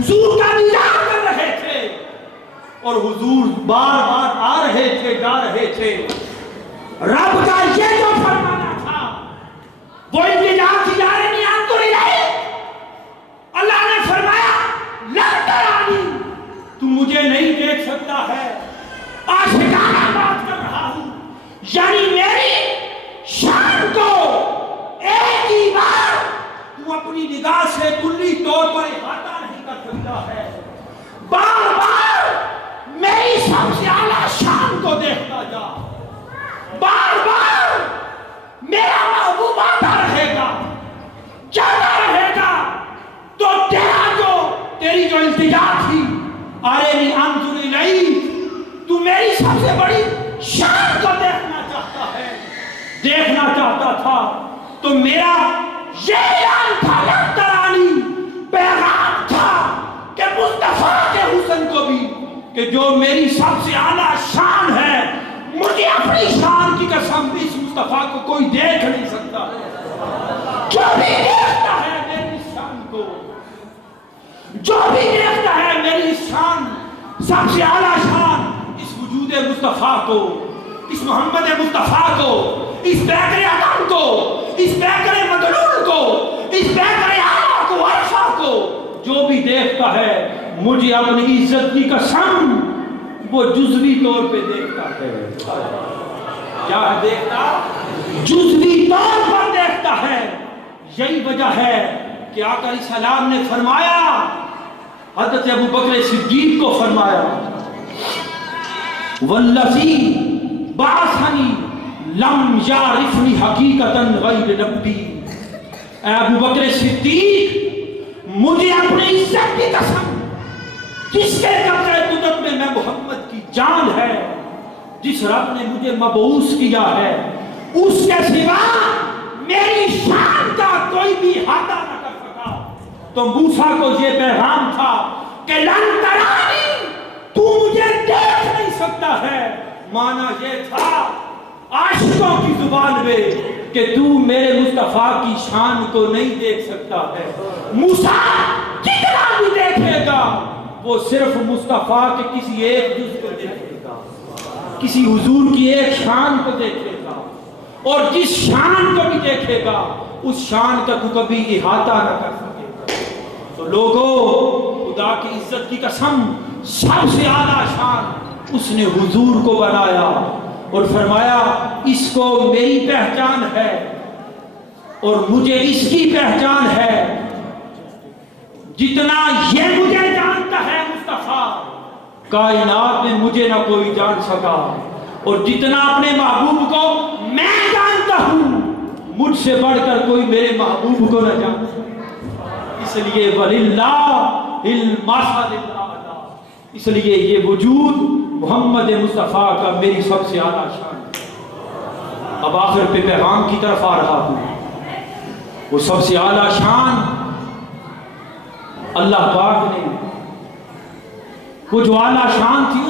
حضور کا دیدار کر رہے تھے اور حضور بار بار آ رہے تھے، جا رہے تھے۔ رب کا یہ جو فرمانا تھا وہ التجا کی جا رہی انظر الیہ، اللہ نے فرمایا لا ترانی، تو مجھے نہیں دیکھ سکتا ہے، آشکارا بات کر رہا ہوں، یعنی میری شان کو ایک ہی بار تو اپنی نگاہ سے کلی طور پر احاطہ نہیں کر سکتا ہے، بار بار میری سب سے اعلیٰ شان کو دیکھتا جا، بار بار میرا محبوب آتا رہے گا، جاتا رہے گا، تو تیری جو التجا تھی ارینی انظر الیہ، تو میری سب سے بڑی شان کو دیکھنا چاہتا ہے، دیکھنا چاہتا تھا، تو میرا یہ اعلان تھا لا ترانی، پیغام تھا کہ مصطفیٰ کے حسن کو بھی، کہ جو میری سب سے اعلیٰ شان ہے، مجھے اپنی شان کی قسم اس مصطفیٰ کو کوئی دیکھ نہیں سکتا، جو بھی دیکھتا ہے میری شان کو، جو بھی دیکھتا ہے میری شان، سب سے اعلیٰ شان اس وجود مصطفیٰ کو، اس محمد مصطفیٰ کو، اس پیکر عدم کو، اس پیکر مدلول کو، اس پیکر اعلیٰ کو، عرفہ کو، جو بھی دیکھتا ہے مجھے اپنی عزت کی قسم وہ جزوی طور پہ دیکھتا ہے۔ کیا ہے دیکھتا؟ جزوی طور پر دیکھتا ہے۔ یہی وجہ ہے کہ آقا علیہ السلام نے فرمایا، حضرت ابوبکر صدیق کو فرمایا، والذی بعثنی لم یعرفنی حقیقتا غیر نبی، اے ابوبکر صدیق مجھے اپنی عزت کی قسم، جس کے قبضہ قدرت میں محمد کی جان ہے، جس رب نے مجھے مبعوث کیا ہے، اس کے سوا میری شان کا کوئی بھی احاطہ نہ کر سکا۔ تو موسیٰ کو یہ پیغام تھا کہ لن ترانی، تو مجھے دیکھ نہیں سکتا ہے، معنی یہ تھا عاشقوں کی زبان میں کہ تو میرے مصطفیٰ کی شان کو نہیں دیکھ سکتا ہے۔ موسیٰ کتنا بھی دیکھے گا وہ صرف مصطفیٰ کے کسی ایک جز کو دیکھے گا، کسی حضور کی ایک شان کو دیکھے گا، اور جس شان کو بھی دیکھے گا اس شان کا تو کبھی احاطہ نہ کر سکے گا۔ تو لوگوں، خدا کی عزت کی قسم، سب سے اعلیٰ شان اس نے حضور کو بنایا اور فرمایا اس کو میری پہچان ہے اور مجھے اس کی پہچان ہے، جتنا یہ مجھے جانتا ہے مصطفیٰ، کائنات میں مجھے نہ کوئی جان سکا، اور جتنا اپنے محبوب کو میں جانتا ہوں مجھ سے بڑھ کر کوئی میرے محبوب کو نہ جان سکا۔ اس لیے وَلِلَّهِ الْمَثَلُ الْأَعْلَىٰ، اس لیے یہ وجود محمد مصطفیٰ کا میری سب سے اعلیٰ شان ہے۔ اب آخر پہ پیغام کی طرف آ رہا ہوں۔ وہ سب سے اعلیٰ شان اللہ پاک نے، وہ جو اعلیٰ شان تھی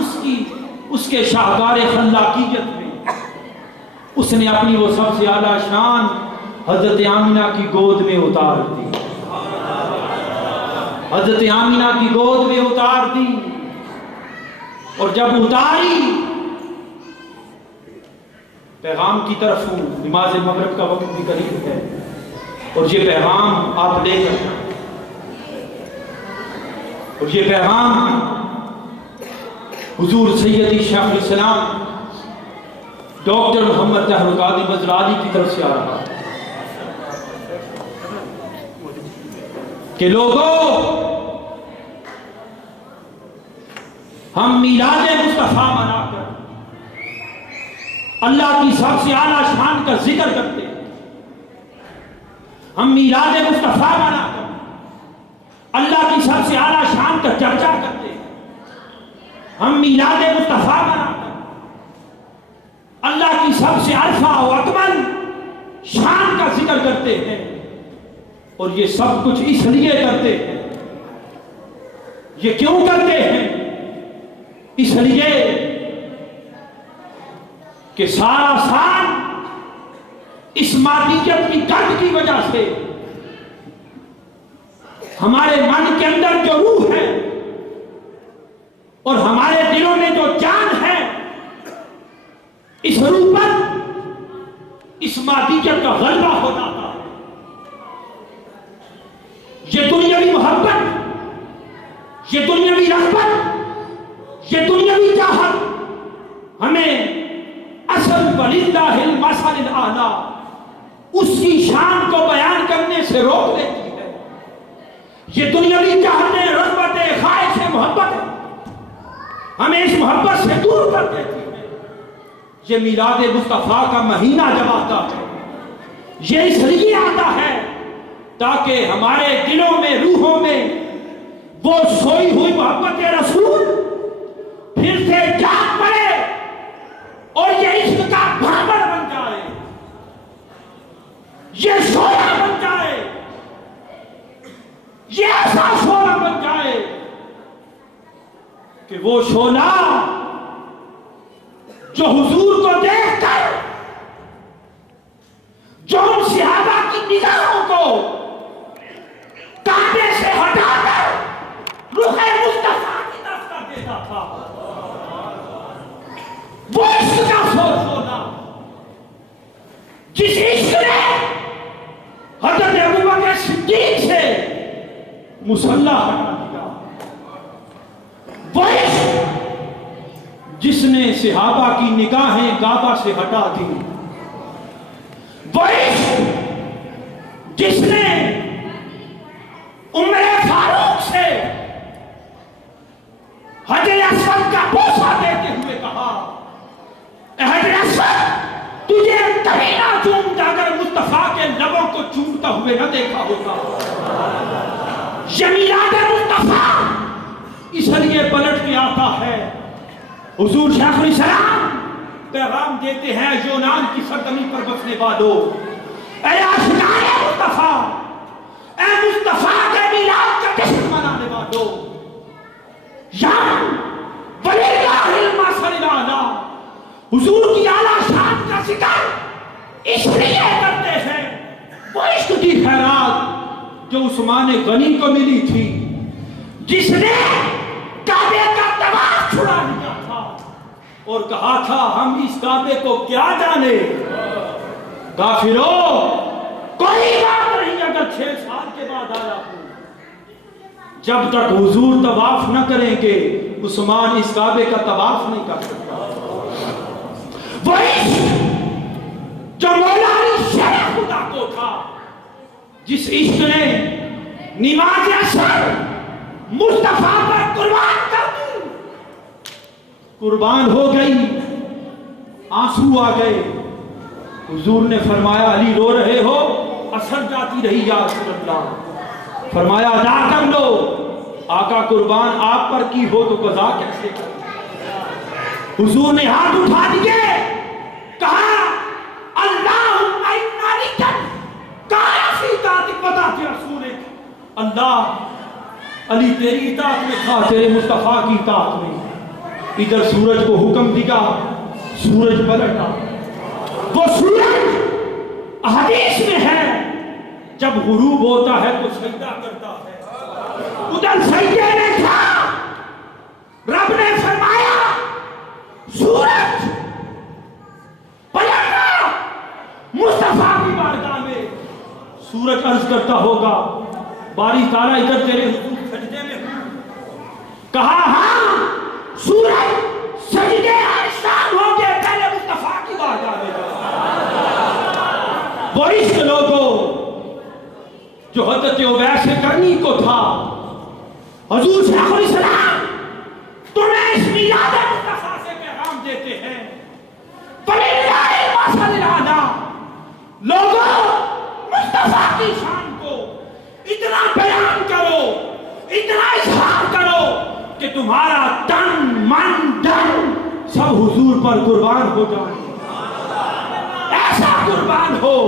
اس کے شاہکار خلاقیت میں، اس نے اپنی وہ سب سے اعلیٰ شان حضرت آمینہ کی گود میں اتار دی، حضرت آمینہ کی گود میں اتار دی، اور جب اتاری، پیغام کی طرف ہوں، نماز مغرب کا وقت بھی قریب ہے، اور یہ پیغام آپ لے کر، اور یہ پیغام حضور سیدی شیخ الاسلام ڈاکٹر محمد طاہر القادری بزرعلی کی طرف سے آ رہا ہے کہ لوگوں، ہم میلاد مصطفیٰ منا کر اللہ کی سب سے اعلیٰ شان کا ذکر کرتے ہیں، ہم میلاد مصطفیٰ منا کر اللہ کی سب سے اعلیٰ شان کا چرچا کرتے ہیں، ہم میلاد مصطفیٰ منا کر اللہ کی سب سے عرفہ و اکمل شان کا ذکر کرتے ہیں، اور یہ سب کچھ اس لیے کرتے ہیں، یہ کیوں کرتے ہیں؟ اس لیے کہ سارا سال اس مادیت کی گرد کی وجہ سے ہمارے من کے اندر جو روح ہے اور ہمارے دلوں میں جو جان ہے، اس روح پر اس مادیت کا غلبہ ہو جاتا ہے۔ یہ دنیاوی محبت، یہ دنیاوی رغبت، یہ دنیاوی چاہت ہمیں اصل وَلِلَّهِ الْمَثَلُ الْأَعْلَىٰ اس کی شان کو بیان کرنے سے روک لیتی ہے۔ یہ دنیاوی چاہتیں، رغبتیں، خواہشیں، محبتیں ہمیں اس محبت سے دور کر دیتی ہے۔ یہ میلاد مصطفیٰ کا مہینہ جب آتا ہے، یہ اس لیے آتا ہے تاکہ ہمارے دلوں میں، روحوں میں وہ سوئی ہوئی محبت رسول پھر سے جاگ پڑے اور یہ عشق کا بھربڑ بن جائے، یہ شعلہ بن جائے، یہ ایسا شعلہ بن جائے کہ وہ شعلہ جو حضور کو دیکھ کر، جو ان صحابہ کی نگاہوں کو کعبے سے ہٹا کر رخ مصطفیٰ کی طرف کر دیتا تھا، وہ عشق کا شعلہ جس عشق نے حضرت ابوبکر صدیق سے مسلح ہٹا دیا، وہ عشق جس نے صحابہ کی نگاہیں کعبہ سے ہٹا دی، وہ عشق جس نے عمر فاروق سے حجر اسود کا بوسہ دیتے ہوئے کہا، اے حجر اسود تجھے کہیں نہ چومتا اگر مصطفیٰ کے لبوں کو چومتا ہوئے نہ دیکھا ہوتا۔ یہ میلاد مصطفیٰ اس لیے پلٹ کے آتا ہے، حضور شیخ الاسلام پیغام دیتے ہیں یونان کی سرزمین پر بسنے والوں، اے عاشقان مصطفیٰ، اے مصطفیٰ کے میلاد کا جشن منانے والوں، یمن وَلِلَّهِ الْمَثَلُ الْأَعْلَىٰ حضور کی اعلیٰ شان کا ذکر اس لیے کرتے ہیں، وہ عشق کی خیرات جو عثمان غنی کو ملی تھی، جس نے کعبے کا طواف چھڑا لیا تھا اور کہا تھا ہم اس کعبے کو کیا جانے، کافرو کوئی بات نہیں اگر 6 سال کے بعد آیا ہو، جب تک حضور طواف نہ کریں گے عثمان اس کعبے کا طواف نہیں کر سکتا۔ وہ عشق جو مولا علی شیر خدا کو تھا، جس عشق نے نماز عصر مصطفیٰ پر قربان کر دی، قربان ہو گئی، آنسو آ گئے، حضور نے فرمایا علی رو رہے ہو، اثر جاتی رہی یا رسول اللہ، فرمایا ادا کر لو، آقا قربان آپ پر کی ہو تو قضا کیسے کر؟ حضور نے ہاتھ اٹھا دیے، کہا اللہم انا لکن کایا فی اطاعتک وطاعت رسولک، اللہ علی تیری اطاعت میں تھا، تیرے مصطفیٰ کی اطاعت میں۔ ادھر سورج کو حکم دیا، سورج پلٹا، وہ سورج حدیث میں ہے جب غروب ہوتا ہے تو سجدہ کرتا ہے، ادھر سجدے میں تھا، رب نے فرمایا سورج پلٹا مصطفیٰ کی بارگاہ میں، سورج عرض کرتا ہوگا باری تعالیٰ ادھر تیرے حضور سجدے میں ہوں، کہا ہاں سورج سجدے آئیشان ہو گئے پہلے مصطفیٰ کی بارگاہ میں۔ وہ عشق لوگوں جو حضرت عبیر سے کرنی کو تھا، حضور شیخ الاسلام تمہیں اس میلاد مصطفیٰ سے پیغام دیتے ہیں، وَلِلَّهِ الْمَثَلُ الْأَعْلَىٰ لوگوں مصطفیٰ کی شان کو اتنا بیان کرو، اتنا اظہار کرو کہ تمہارا تن من دن سب حضور پر قربان ہو جائے، ایسا قربان ہو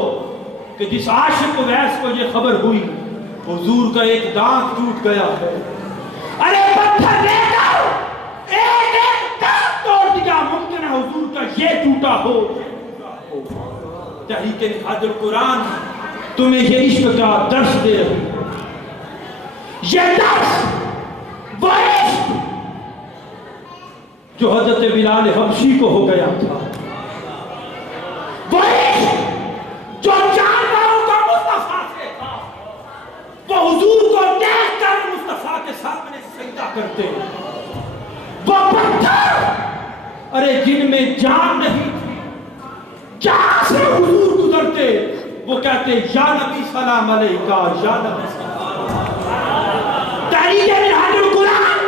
کہ جس عاشق ویس کو یہ خبر ہوئی حضور کا ایک دانت ٹوٹ گیا ہے، ارے پتھر لے کر ایک دانت توڑ دیا، ممکن ہے حضور کا یہ ٹوٹا ہو۔ تحریک نہاد القرآن تمہیں یہ عشق کا درس دے رہی ہے، یہ لفظ وہ عشق جو حضرت بلال حبشی کو ہو گیا تھا، وہ عشق جو جانوروں کا مصطفیٰ سے تھا، وہ حضور کو دیکھ کر مصطفیٰ کے سامنے سجدہ کرتے، وہ پتھر ارے جن میں جان نہیں تھی جہاں سے حضور گزرتے وہ کہتے یا نبی سلام علیکہ، یا نبی سلام تحریک منہاج القرآن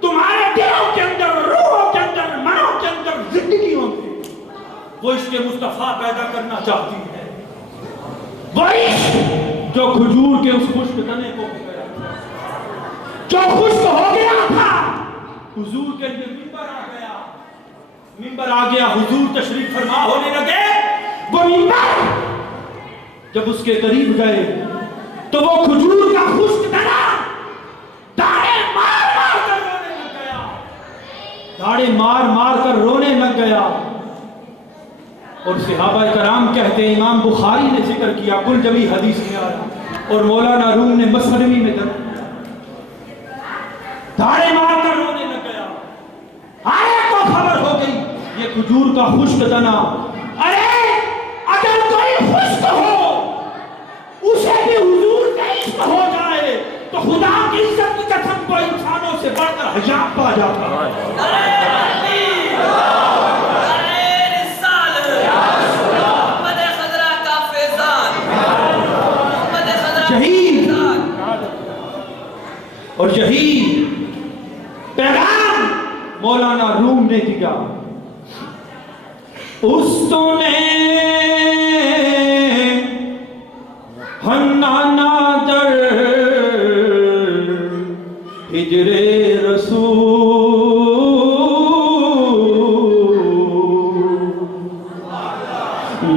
تمہارے دلوں کے اندر، روحوں کے اندر، منوں کے اندر، زندگیوں میں وہ عشق مصطفیٰ پیدا کرنا چاہتی ہے، وہ عشق جو کھجور کے اس خشک تنے کو ہو گیا تھا، جو خشک ہو گیا تھا، حضور کے لیے منبر آ گیا، حضور تشریف فرما ہونے لگے، وہ منبر جب اس کے قریب گئے تو وہ کھجور کا خشک تنا داڑے مار مار کر رونے لگ گیا، داڑے مار مار کر رونے لگ گیا، اور صحابہ کرام کہتے ہیں، امام بخاری نے ذکر کیا، کل جبھی حدیث میں آیا، اور مولانا روم نے مسنوی میں درج کیا، داڑے مار کر رونے لگ گیا، آئے تو خبر ہو گئی یہ کھجور کا خشک تنا، ارے اگر کوئی خشک ہو اسے بھی حضور کا عشق ہو جائے تو خدا کی عزت کی قسم کو انسانوں سے بڑھ کر حجاب پا جاتا ہے۔ شہید اور شہید پیغام مولانا روم نے دیا، اس تو نے ہنانا در ہجر رسول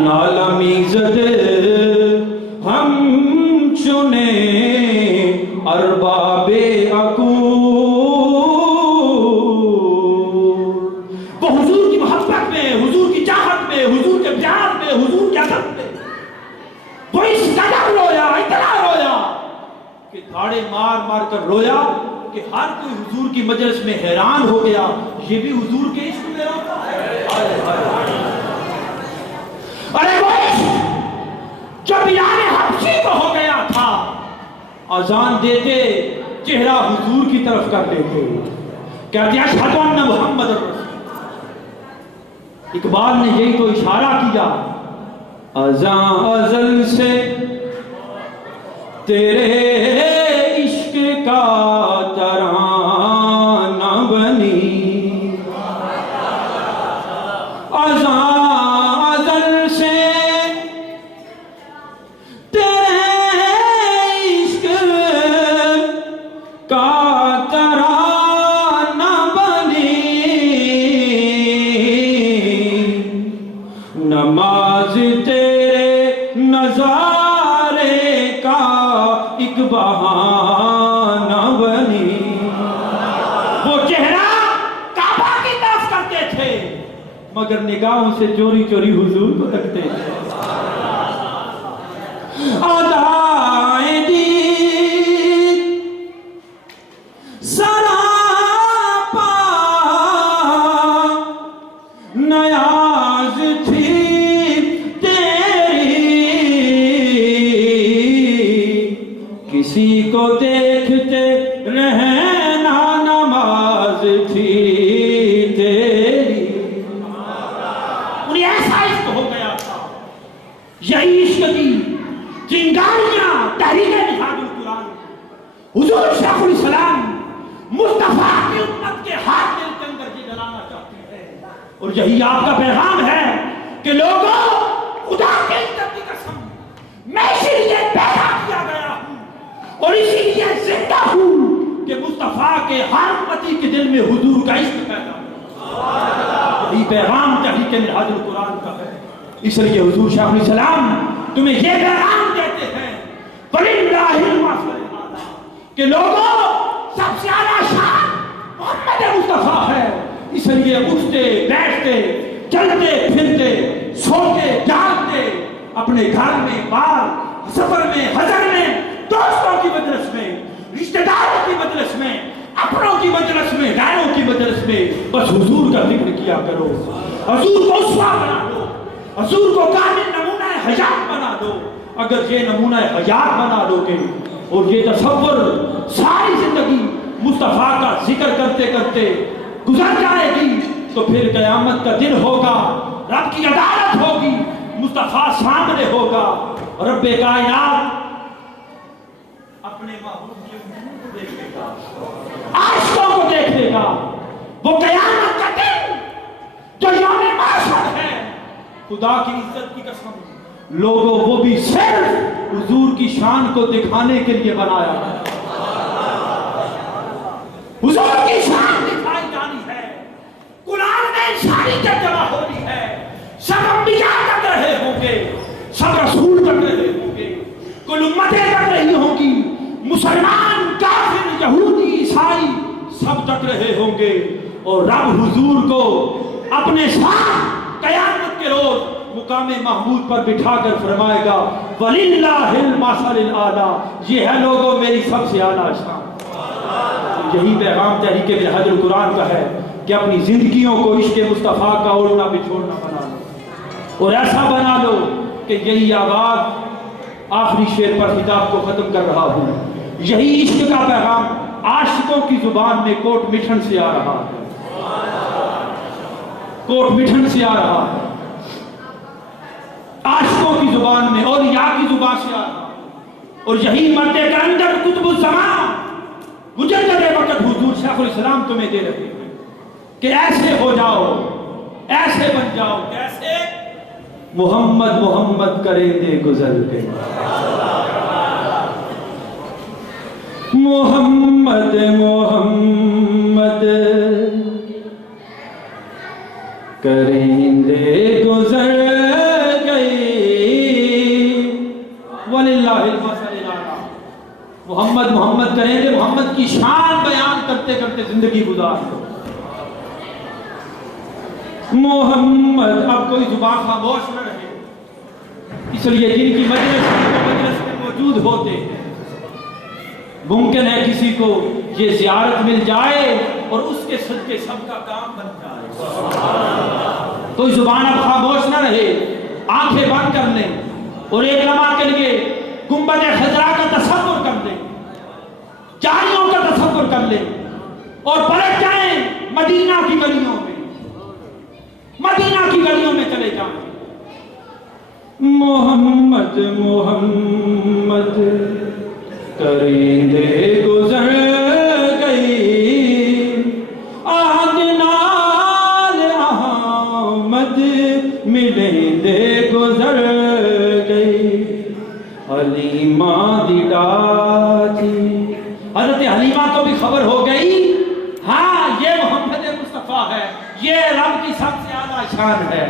نالمی زد ہم چنے ارباب عقول، وہ حضور کی محبت میں، حضور کی چاہت میں، حضور کے پیار میں، حضور کے ادب میں وہ اس قدر رویا، اتنا رویا کہ دھاڑے مار مار کر رویا کہ ہر کوئی حضور کی مجلس میں حیران ہو گیا، یہ بھی حضور کے عشق میں روتا ہے۔ ارے وہ عشق جو بلال حبشی کو ہو گیا تھا، اذان دیتے چہرہ حضور کی طرف کر لیتے، کہتے ہیں اشہد ان محمد رسول۔ اقبال نے یہی تو اشارہ کیا، اذان ازل سے تیرے عشق کا ترانہ بنی، اذان ازل سے تیرے عشق کا ترانہ بنی، نماز تیرے نظارے کا ایک بہانہ بنی، وہ چہرہ کعبہ کی طرف کرتے تھے مگر نگاہوں سے چوری چوری حضور کو رکھتے تھے۔ ادائیں دید سراپا نیاز تھی تیری، کسی کو دیکھتے رہنا نماز تھی تیری، انہیں ایسا عشق ہو گیا تھا، یہی عشق کی چنگاریاں تحریک منہاج القرآن حضور شیخ الاسلام مصطفیٰ کی امت کے ہاتھ دل کے اندر جلانا چاہتی ہے، اور یہی آپ کا پیغام ہے کہ لوگوں خدا کے عزت کی قسم میں اسی لیے پیدا کیا گیا ہوں اور اسی لیے زندہ ہوں کہ مصطفیٰ کے ہر امتی کے دل میں حضور کا عشق پیدا ہو۔ یہی پیغام تحریک منہاج القرآن کا ہے، اس لیے حضور شیخ الاسلام تمہیں یہ پیغام دیتے ہیں وَلِلَّهِ الْمَثَلُ الْأَعْلَىٰ کہ لوگوں سب سے اعلیٰ شان محمد مصطفیٰ ہے، اس لیے اٹھتے بیٹھتے چلتے پھرتے سوتے جاگتے اپنے گھر میں، بار سفر میں، حضر میں، دوستوں کی مجلس میں، رشتہ مجلس میں بس حضور کا ذکر کیا کرو، حضور کو اسوہ بنا دو، حضور کو کامل نمونہ حیات بنا دو۔ اگر یہ نمونہ حیات بنا دو گے اور یہ تصور ساری زندگی مصطفیٰ کا ذکر کرتے کرتے گزر جائے گی تو پھر قیامت کا دن ہوگا، رب کی عدالت ہوگی، مصطفیٰ سامنے ہوگا، رب کائنات اپنے محبوب کے وجود کو دیکھے گا، عاشقوں کو دیکھے گا۔ وہ قیامت کا دن جو یوم محشر ہے، خدا کی عزت کی قسم لوگوں وہ بھی صرف حضور کی شان کو دکھانے کے لیے بنایا ہے۔ حضور کی شان دکھائی جانی ہے، قرآن میں ساری ترجمہ ہو رہی ہے، سب انبیاء تک رہے ہوں گے، سب رسول تک رہے ہوں گے، کل امتیں تک رہی ہوں گی، مسلمان کافر یہودی عیسائی سب تک رہے ہوں گے، اور رب حضور کو اپنے ساتھ قیامت کے روز مقام محمود پر بٹھا کر فرمائے گا وَلِلَّهِ الْمَثَلِ الْأَعْلَىٰ، یہ ہے لوگوں میری سب سے اعلیٰ شان۔ یہی پیغام تحریک منہاج القرآن کا ہے کہ اپنی زندگیوں کو عشق مصطفیٰ کا اوڑھنا بچھوڑنا بنا لو، اور ایسا بنا لو کہ یہی آواز آخری شعر پر خطاب کو ختم کر رہا ہوں، یہی عشق کا پیغام عاشقوں کی زبان میں کوٹ مٹھن سے آ رہا ہے، کوٹ مٹھن سے آ رہا ہے، عاشقوں کی زبان میں، اولیاء کی زبان سے آ رہا ہے، اور یہی مرد کلندر قطب الزمان مجدد وقت حضور شیخ الاسلام تمہیں دے رہے ہیں کہ ایسے ہو جاؤ، ایسے بن جاؤ، کیسے؟ محمد محمد کریں دے گزر کے، محمد محمد کریں دے گزر گئی، وَلِلَّهِ الْمَثَلِ الْأَعْلَىٰ، محمد محمد کریں دے، محمد کی شان بیان کرتے کرتے زندگی گزار دو۔ محمد، اب کوئی زبان خاموش نہ رہے، اس لیے جن کی مجلس میں موجود ہوتے ہیں ممکن ہے کسی کو یہ زیارت مل جائے اور اس کے صدقے سب کا کام بن جائے۔ کوئی زبان اب خاموش نہ رہے، آنکھیں بند کر لیں اور ایک لمحہ کے لیے گنبد خضرا کا تصور کر لیں، چاریوں کا تصور کر لیں اور پلٹ جائیں مدینہ کی گلیوں میں، مدینہ کی گلیوں میں چلے جائیں۔ محمد محمد کریں دے گزر گئی، آدنال احمد ملیں دے گزر گئی، حلیمہ دی ڈاچی، حضرت حلیمہ کو بھی خبر ہو گئی، ہاں یہ محمد مصطفیٰ ہے، یہ رب کی سب سے اعلیٰ شان ہے،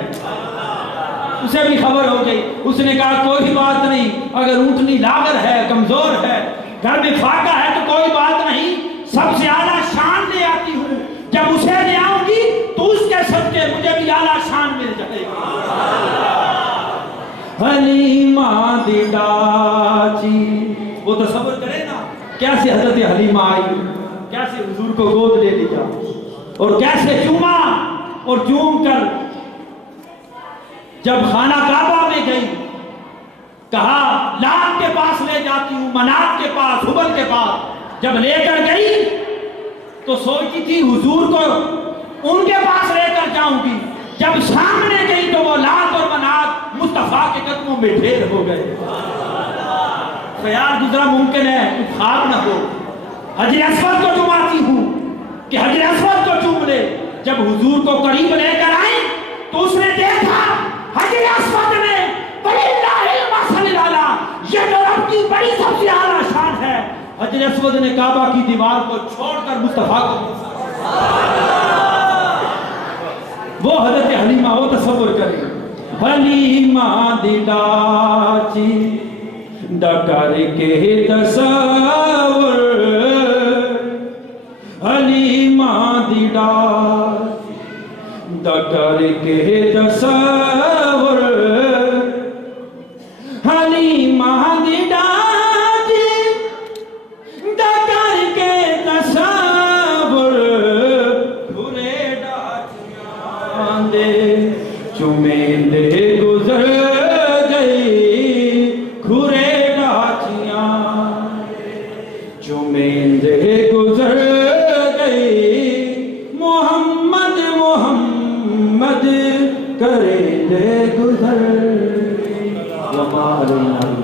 اسے بھی خبر ہو گئی۔ اس نے کہا کوئی بات نہیں، اگر اونٹنی لاغر ہے، کمزور ہے، گھر میں فاقہ ہے تو کوئی بات نہیں، سب سے اعلیٰ شان لے آتی ہوں، جب اسے لے آؤں گی تو اس کے صدقے مجھے بھی اعلیٰ شان مل جائے گی۔ حلیمہ دی ڈاچی، وہ تصور کرے نا کیسے حضرت حلیمہ آئی، کیسے حضور کو گود لے لیا اور کیسے چوما، اور چوم کر جب خانہ کعبہ میں گئی کہا لات کے پاس لے جاتی ہوں، منات کے پاس، حبل کے پاس، جب لے کر گئی تو سوچتی تھی حضور کو ان کے پاس لے کر جاؤں گی، جب سامنے گئی تو وہ لات اور منات مصطفیٰ کے قدموں میں ڈھیر ہو گئے۔ خیال گزرا ممکن ہے خواب نہ ہو، حجر اسود کو چوماتی ہوں کہ حجر اسود کو چوم لے، جب حضور کو قریب لے کر آئی تو اس نے دیکھا حجر اسود میں وَلِلَّهِ الْمَثَلِ الْأَعْلَىٰ، یہ جو رب کی بڑی سب سے اعلیٰ شان ہے۔ حجر اسود نے کعبہ کی دیوار کو چھوڑ کر مصطفیٰ کو، وہ حضرت حلیمہ، وہ تصور کریں، حلیمہ دی ڈاچی ڈکر کے تصور، حلیمہ دی ڈاچی ڈکر کے تصور، حلیمہ دی ڈاچی ڈکر کے تصور، دے چمیندے گزر گئی کھرے ڈاچیاں چمیندے گزر گئی محمد محمد کرے دے گزر وما علینا